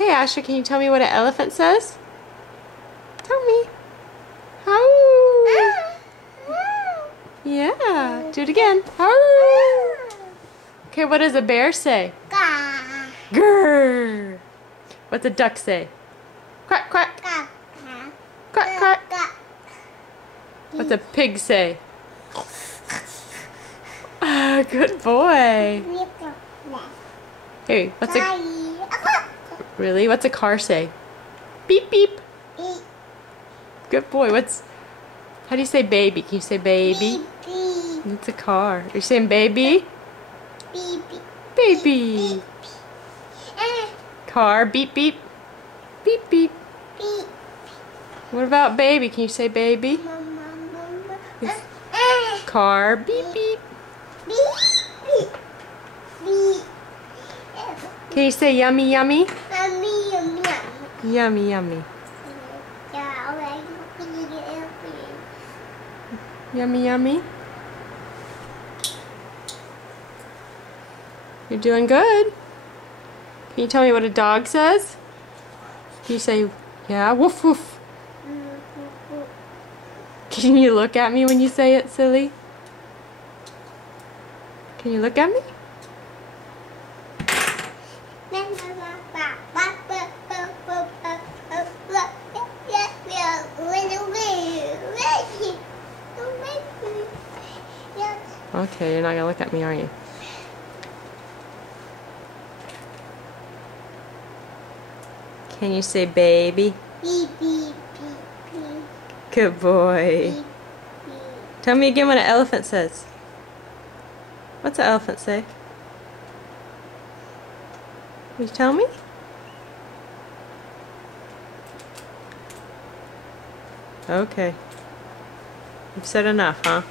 Okay, Asher, can you tell me what an elephant says? Tell me. How? Yeah, do it again. How? Okay, what does a bear say? Grrr. What's a duck say? Quack, quack. Quack, quack. What's a pig say? Ah, good boy. Hey, what's a... Really? What's a car say? Beep, beep. Good boy. What's... How do you say baby? Can you say baby? It's a car. Are you saying baby? Baby. Car, beep, beep. Beep, beep. What about baby? Can you say baby? Car, beep, beep. Can you say yummy, yummy? Yummy, yummy. Yummy, yummy. You're doing good. Can you tell me what a dog says? Can you say, yeah, woof, woof? Can you look at me when you say it, silly? Can you look at me? Okay, you're not gonna look at me, are you? Can you say baby? Good boy. Tell me again what an elephant says. What's an elephant say? Will you tell me? Okay. You've said enough, huh?